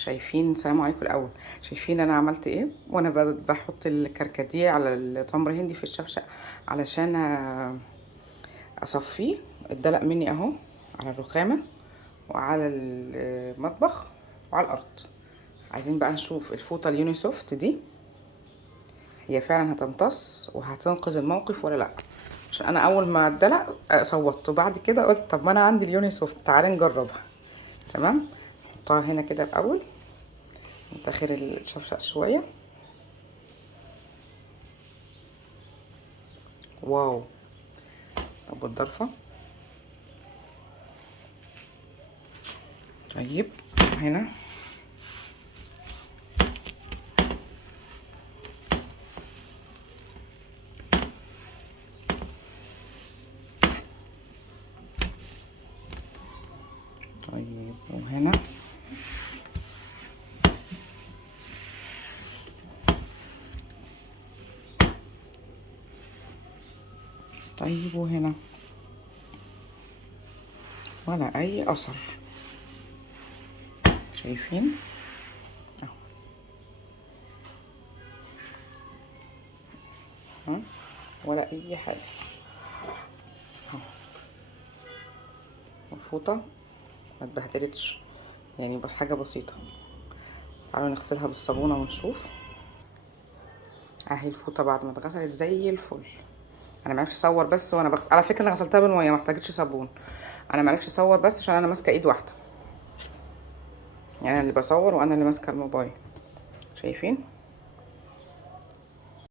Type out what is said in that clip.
شايفين؟ السلام عليكم. الاول شايفين انا عملت ايه وانا بحط الكركديه على التمر هندي في الشفشق علشان اصفيه. اتدلق مني اهو على الرخامه وعلى المطبخ وعلى الارض. عايزين بقى نشوف الفوطه اليونيسوفت دي هي فعلا هتمتص وهتنقذ الموقف ولا لا. عشان انا اول ما اتدلق صوتت، وبعد كده قلت طب ما انا عندي اليونيسوفت، تعالي نجربها. تمام، نحطها هنا كده الاول، نتاخر الشفشق شويه. واو، طب والضرفه. طيب هنا طيب وهنا طيب وهنا ولا اي اثر. شايفين اهو، ولا اي حاجه اهو. الفوطه ما اتبهدلتش يعني، بس حاجه بسيطه. تعالوا نغسلها بالصابونه ونشوف. اهي الفوطه بعد ما اتغسلت زي الفل. انا معرفش اصور بس وانا بغسل، على فكره انا غسلتها بالميه ما احتاجتش صابون. انا معرفش اصور بس عشان انا ماسكه ايد واحده، يعني انا اللي بصور وانا اللي ماسكه الموبايل. شايفين؟